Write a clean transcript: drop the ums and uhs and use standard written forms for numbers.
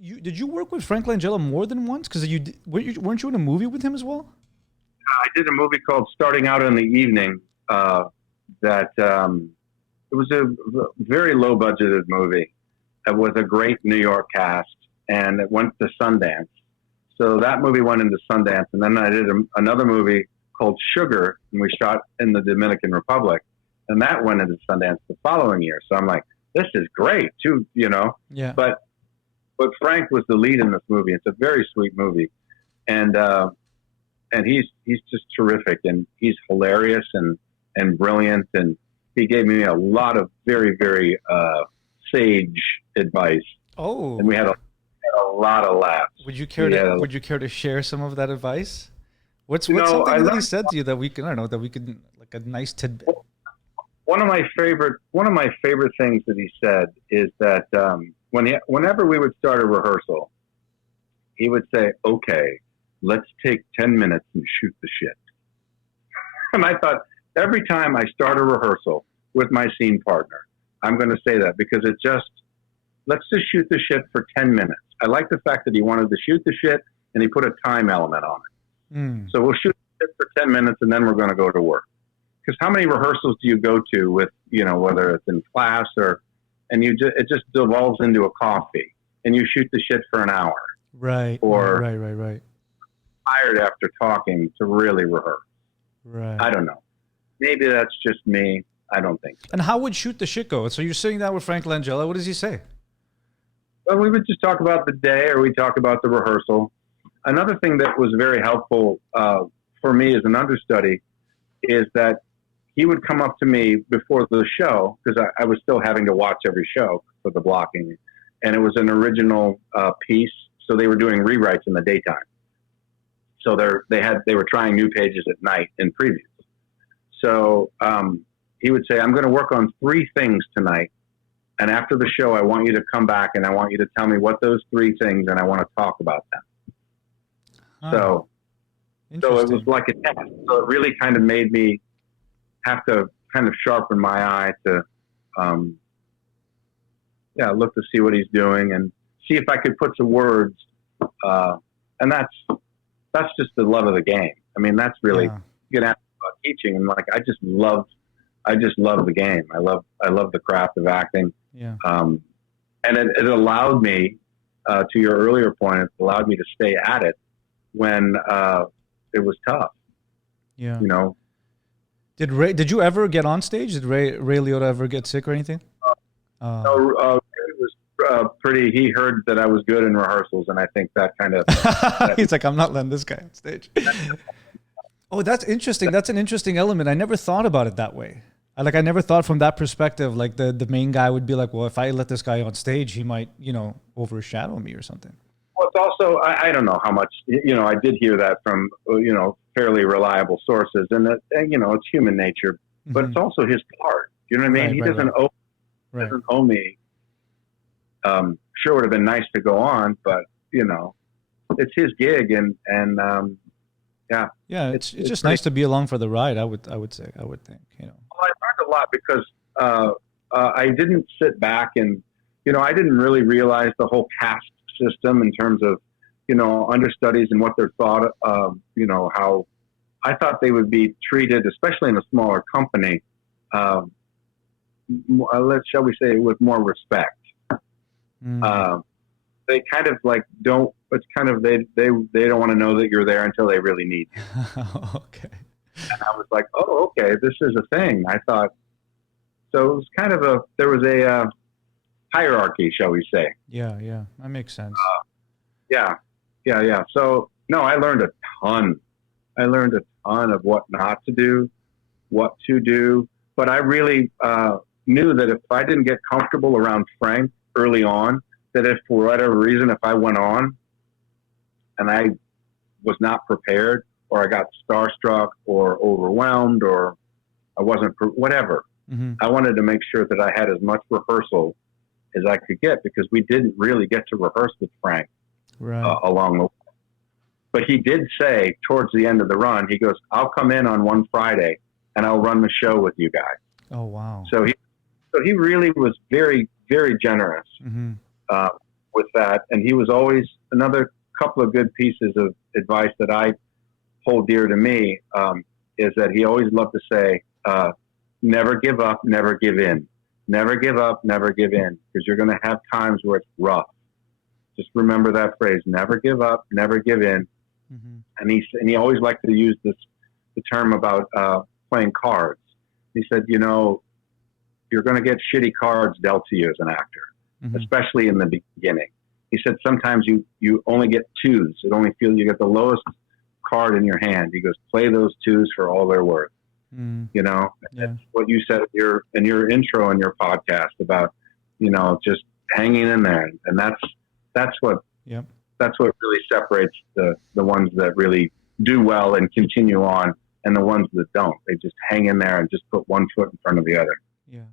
did you work with Frank Langella more than once? Because weren't you in a movie with him as well? I did a movie called Starting Out in the Evening. That It was a very low budgeted movie. It was a great New York cast, and it went to Sundance. So that movie went into Sundance, and then I did another movie called Sugar, and we shot in the Dominican Republic, and that went into Sundance the following year. So I'm like, this is great, too, Yeah. But Frank was the lead in this movie. It's a very sweet movie, and he's just terrific, and he's hilarious and brilliant, and he gave me a lot of very, very sage advice, Oh, and we had a lot of laughs. would you care to share some of that advice? What's You know, I something that he love- said to you that we can, I don't know, that we could, like, a nice tidbit? One of my favorite things that he said is that whenever we would start a rehearsal, he would say, "Okay, let's take 10 minutes and shoot the shit." And I thought, every time I start a rehearsal with my scene partner, I'm going to say that, because let's just shoot the shit for 10 minutes. I like the fact that he wanted to shoot the shit and he put a time element on it. So we'll shoot the shit for 10 minutes and then we're going to go to work. Because how many rehearsals do you go to with, whether it's in class and it just devolves into a coffee and you shoot the shit for an hour. Right. Or Right. tired after talking to really rehearse. Right. I don't know. Maybe that's just me. I don't think so. And how would shoot the shit go? So you're sitting down with Frank Langella. What does he say? Well, we would just talk about the day, or we talk about the rehearsal. Another thing that was very helpful for me as an understudy is that he would come up to me before the show, because I was still having to watch every show for the blocking, and it was an original piece, so they were doing rewrites in the daytime. So they were trying new pages at night in previews. So he would say, "I'm going to work on 3 things tonight. And after the show, I want you to come back and I want you to tell me what those 3 things, and I want to talk about them." Huh. So it was like a test. So it really kind of made me have to kind of sharpen my eye to, look to see what he's doing and see if I could put some words. And that's just the love of the game. I mean, that's really, you can ask about teaching, and like, I just love the game. I love the craft of acting. Yeah. And it allowed me, to your earlier point, it allowed me to stay at it when it was tough. Yeah. Did you ever get on stage? Did Ray Liota ever get sick or anything? No, it was pretty. He heard that I was good in rehearsals, and I think that kind of. He's like, "I'm not letting this guy on stage." Oh, that's interesting. That's an interesting element. I never thought about it that way. I never thought from that perspective. Like the main guy would be like, "Well, if I let this guy on stage, he might, overshadow me or something." Well, it's also, I don't know how much, I did hear that from, fairly reliable sources, and that, it's human nature, but it's also his part. You know what I mean? He doesn't owe me. Sure, would have been nice to go on, but it's his gig, and yeah. Yeah, it's just nice to be along for the ride. I would think. Well, I learned a lot because I didn't sit back and, I didn't really realize the whole caste system in terms of, understudies and what they're thought of, how I thought they would be treated, especially in a smaller company, shall we say, with more respect. They kind of like don't. It's kind of they don't want to know that you're there until they really need you. Okay. And I was like, oh, okay, this is a thing. I thought so. It was kind of there was a hierarchy, shall we say? Yeah, that makes sense. Yeah. So no, I learned a ton. I learned a ton of what not to do, what to do. But I really knew that if I didn't get comfortable around Frank early on, that if for whatever reason, if I went on and I was not prepared, or I got starstruck or overwhelmed, or I wasn't, whatever, I wanted to make sure that I had as much rehearsal as I could get, because we didn't really get to rehearse with Frank along the way. But he did say towards the end of the run, he goes, "I'll come in on one Friday and I'll run the show with you guys." Oh, wow. So he really was very, very generous with that. And he was always another couple of good pieces of advice that I hold dear to me, is that he always loved to say, never give up, never give in. Never give up, never give in, because you're going to have times where it's rough. Just remember that phrase, never give up, never give in. Mm-hmm. And he always liked to use the term about playing cards. He said, you know, you're going to get shitty cards dealt to you as an actor, Mm-hmm. especially in the beginning. He said sometimes you only get twos. It only feels you get the lowest card in your hand. He goes, play those twos for all they're worth. Mm. You know, Yeah. that's what you said in your intro in your podcast about, you know, just hanging in there. And that's what Yep. that's what really separates the ones that really do well and continue on, and the ones that don't. They just hang in there and just put one foot in front of the other. Yeah.